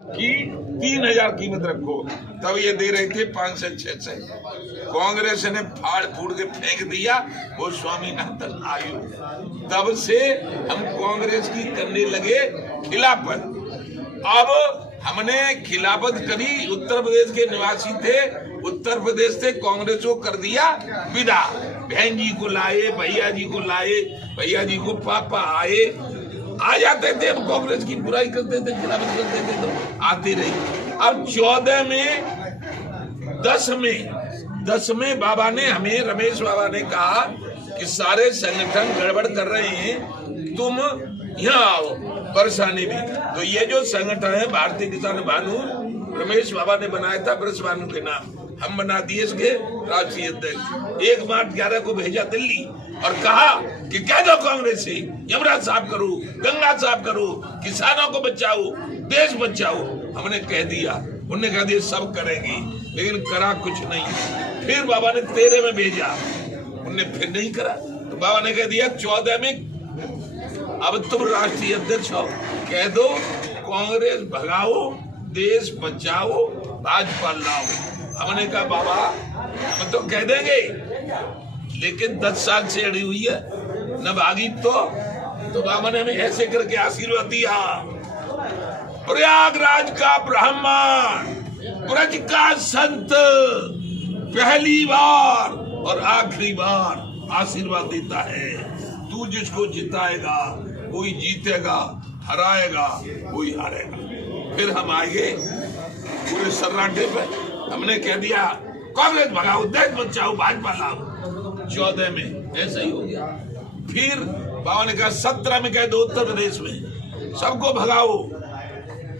कि 3000 कीमत रखो, तब ये दे रहे थे 500 600। कांग्रेस ने फाड़ फूड़ के फेंक दिया वो स्वामीनाथन आयोग। तब से हम कांग्रेस की करने लगे खिलाफत। अब हमने खिलाफत करी, उत्तर प्रदेश के निवासी थे, उत्तर प्रदेश से कांग्रेस को कर दिया विदा। बहन जी को लाए, भैया जी को लाए, भैया जी को पापा आए, आ जाते थे, हम कांग्रेस की बुराई करते थे, खिलाफत करते थे तो आती रही। अब 14 में 10 में बाबा ने हमें, रमेश बाबा ने कहा कि सारे संगठन गड़बड़ कर रहे हैं, तुम यहाँ आओ परेशानी भी। तो ये जो संगठन है भारतीय किसान भानु, रमेश बाबा ने बनाया था ब्रज भानु के नाम, हम बना दिए इसके राष्ट्रीय अध्यक्ष। 1 मार्च 11 को भेजा दिल्ली और कहा कि कह दो कांग्रेस से यमुना साफ करो, गंगा साफ करो, किसानों को बचाओ, देश बचाओ। हमने कह दिया, उन्होंने कह दिया सब करेंगे, लेकिन करा कुछ नहीं। फिर बाबा ने 13 में भेजा, उनने फिर नहीं करा। तो बाबा ने कह दिया 14 में अब तुम राष्ट्रीय अध्यक्ष हो, कह दो कांग्रेस भगाओ, देश बचाओ, भाजपा लाओ। हमने कहा बाबा हम तो कह देंगे, लेकिन 10 साल से अड़ी हुई है न भागी। तो बाबा ने हमें ऐसे करके आशीर्वाद दिया। प्रयागराज का ब्राह्मण, ब्रज का संत पहली बार और आखिरी बार आशीर्वाद देता है, तू जिसको जिताएगा कोई जीतेगा, हराएगा कोई हारेगा। फिर हम आएंगे पूरे सर्राटे पे, हमने कह दिया कांग्रेस भगाओ, देश बचाओ, भाजपा लाओ। 14 में ऐसा ही हो गया। फिर बाबा ने कहा 17 में कह दो उत्तर प्रदेश में सबको भगाओ,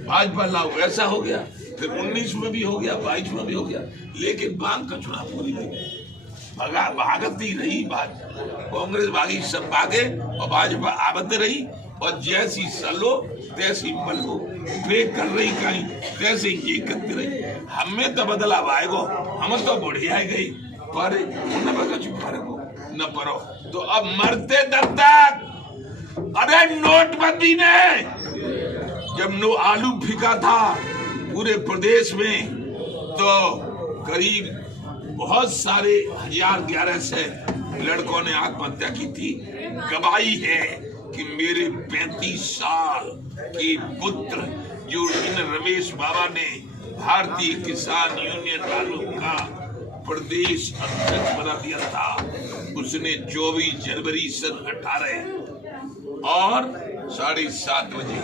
भाजपा लाओ, ऐसा हो गया। फिर 19 में भी हो गया, 22 में भी हो गया, लेकिन बांग का चुनाव पूरी नहीं भागती रही कांग्रेस, भागी सब भागे और भाजपा आबद्ध रही। और जैसी सलो तैसी मलो, वे कर रही कहीं तैसे ये करती रही। हमें तो बदलाव आएगो, हम तो बढ़िया गई, पर न न परो। तो अब मरते दब तक, अरे नोटबंदी ने जब आलू फिका था पूरे प्रदेश में, तो करीब बहुत सारे 1000-1100 लड़कों ने आत्महत्या की थी। गवाही है कि मेरे 35 साल के पुत्र जो इन रमेश बाबा ने भारतीय किसान यूनियन वालों का प्रदेश अध्यक्ष बना दिया था, उसने 24 जनवरी सन 18 और 7:30 बजे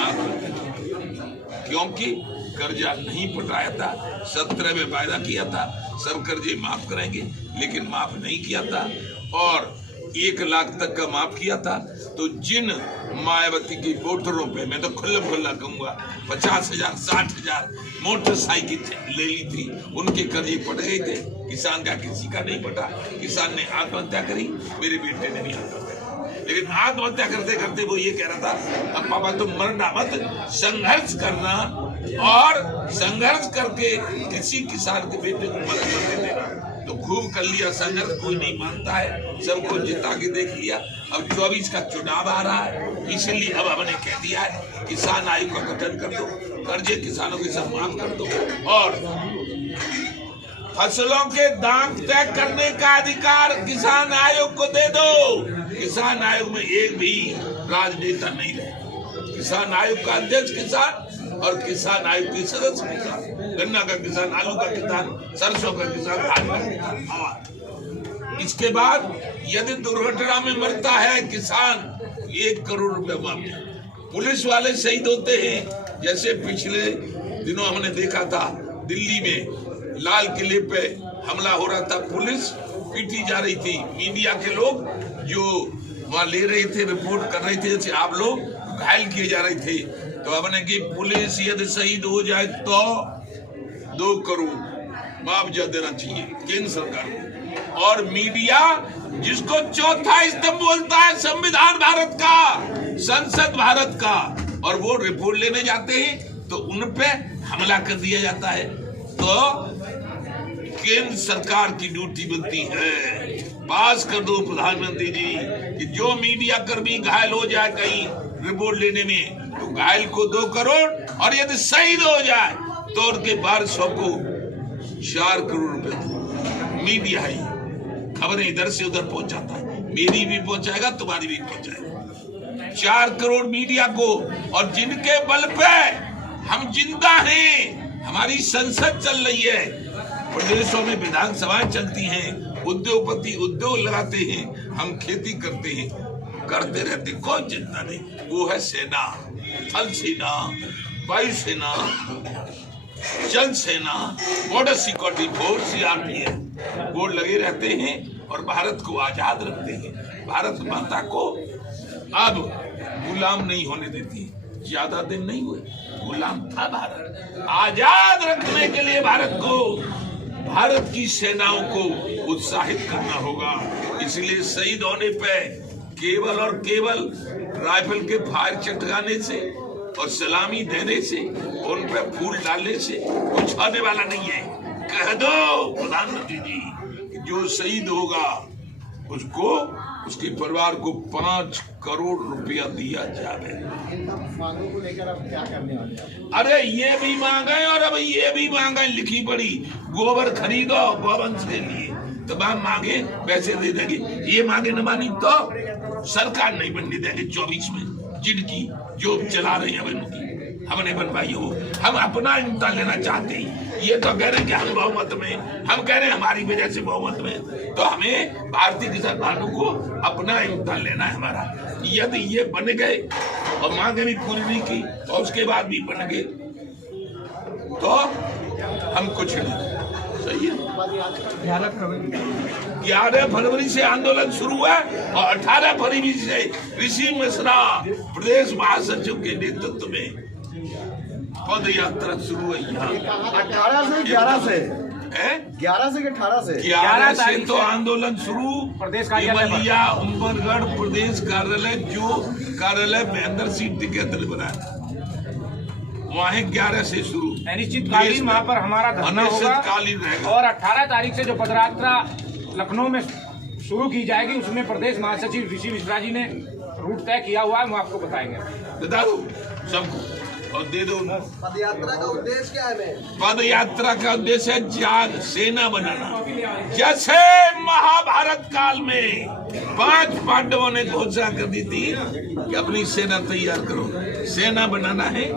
आत्महत्या की, क्योंकि कर्जा नहीं पटाया था। 17 में वायदा किया था सब कर्जे माफ करेंगे, लेकिन माफ नहीं किया था, और 1 लाख तक का माफ किया था। तो जिन मायावती के वोटरों पे, मैं तो खुल्ला कहूंगा, 50,000 60,000 मोटरसाइकिल ले ली थी, उनके कर्जे पट गए थे। किसान का किसी का नहीं पटा, किसान ने आत्महत्या करी, मेरे बेटे ने भी आत्महत्या करी। लेकिन आत्महत्या करते करते वो ये कह रहा था, अब पापा तुम मरना मत, संघर्ष करना, और संघर्ष करके किसी किसान के बेटे को मदद कर देना। तो खूब कर लिया संघर्ष, कोई नहीं मानता है, सबको जिता के देख लिया। अब 24 का चुनाव आ रहा है, इसलिए अब हमने कह दिया है किसान आयोग का गठन कर दो, कर्जे किसानों के सब माफ कर दो, और फसलों के दाम तय करने का अधिकार किसान आयोग को दे दो। किसान आयोग में एक भी राजनेता नहीं रहे, किसान आयोग का अध्यक्ष किसान और किसान आयोग के सदस्य किसान, गन्ना का किसान, आलू का किसान, सरसों का किसान, धान का किसान। और इसके बाद यदि दुर्घटना में मरता है किसान, 1 करोड़ रुपए मुआवजा। पुलिस वाले शहीद होते हैं, जैसे पिछले दिनों हमने देखा था दिल्ली में लाल किले पे हमला हो रहा था, पुलिस पीटी जा रही थी, मीडिया के लोग जो वहां ले रहे थे, रिपोर्ट कर रहे थे, जैसे आप लोग घायल किए जा रहे थे। तो हमने कि पुलिस यदि शहीद हो जाए तो 2 करोड़ मुआवजा देना चाहिए केंद्र सरकार को। और मीडिया जिसको चौथा स्तंभ बोलता है संविधान भारत का, संसद भारत का, और वो रिपोर्ट लेने जाते हैं तो उन पे हमला कर दिया जाता है। तो केंद्र सरकार की ड्यूटी बनती है, पास कर दो प्रधानमंत्री जी कि जो मीडिया कर्मी घायल हो जाए कहीं रिपोर्ट लेने में, तो घायल को 2 करोड़ और यदि शहीद हो जाए तो उनके वारसों को 4 करोड़ रुपए दो। मीडिया है, खबरें इधर से उधर पहुंचाता है, मेरी भी पहुंचाएगा, तुम्हारी भी पहुंचाएगा। 4 करोड़ मीडिया को, और जिनके बल पे हम जिंदा हैं, हमारी संसद चल रही है, प्रदेशों में विधानसभाएं चलती हैं, उद्योगपति उद्योग लगाते हैं, हम खेती करते हैं, करते रहते, कोई चिंता नहीं। वो है सेना, थल सेना, वायु सेना, जल सेना, बॉर्डर सिक्योरिटी फोर्स, सीआरपीएफ, वो लगे रहते हैं और भारत को आजाद रखते हैं, भारत माता को अब गुलाम नहीं होने देती। ज्यादा दिन नहीं हुए, गुलाम था भारत। आजाद रखने के लिए भारत को, भारत की सेनाओं को उत्साहित करना होगा। इसलिए शहीद होने पे केवल और केवल राइफल के फायर चटकाने से और सलामी देने से, उन पे फूल डालने से कुछ होने वाला नहीं है। कह दो प्रधानमंत्री जी, जो शहीद होगा उसको, उसके परिवार को 5 करोड़ रुपया दिया जाए। मांगों को लेकर अब क्या करने वाले हैं? अरे ये भी मांगे और अब ये भी मांगे, लिखी पड़ी, गोबर खरीदो गोवंश के लिए, तमाम मांगे वैसे दे देंगे। ये मांगे न मानी तो सरकार नहीं बनने देंगे 24 में, जिनकी जो चला रही है उनकी हमने बनवाई हो। हम अपना इम्तिहान लेना चाहते हैं। ये तो कह रहे हैं कि हम बहुमत में, हम कह रहे हैं हमारी वजह से बहुमत में, तो हमें भारतीय किसान भाइयों को अपना इम्तिहान लेना है हमारा। यदि ये बन गए और मांगे भी पूरी नहीं की और उसके बाद भी बन गए तो हम कुछ नहीं। सही है। 11 फरवरी से आंदोलन शुरू हुआ और 18 फरवरी से ऋषि मिश्रा प्रदेश महासचिव के नेतृत्व में पद यात्रा शुरू हुई। 18 से 11 से 11 से 18 से 11 से तो आंदोलन शुरू प्रदेश बलिया उमरगढ़ प्रदेश कार्यालय, जो कार्यालय महेंद्र सिंह टिकैत ने बनाया था, वहाँ 11 से शुरू। अनिश्चितकालीन वहाँ पर हमारा धरना होगा रहेगा और 18 तारीख से जो पदयात्रा लखनऊ में शुरू की जाएगी, उसमें प्रदेश महासचिव ऋषि मिश्रा जी ने रूट तय किया हुआ है, हम आपको बताएंगे। बता दो सबको और दे दो। पदयात्रा का उद्देश्य क्या है? पदयात्रा का उद्देश्य है जाग सेना बनाना। जैसे महाभारत काल में 5 पांडवों ने घोषणा कर दी थी कि अपनी सेना तैयार करो, सेना बनाना है।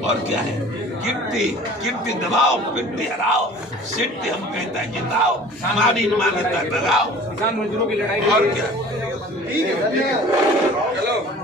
और क्या है? कीर्ति दबाओ, पिट्टी हराओ, सिट्टी हम कहता है जिताओ, हमारी मान्यता लगाओ। किसान मजदूरों की लड़ाई और क्या? ठीक है।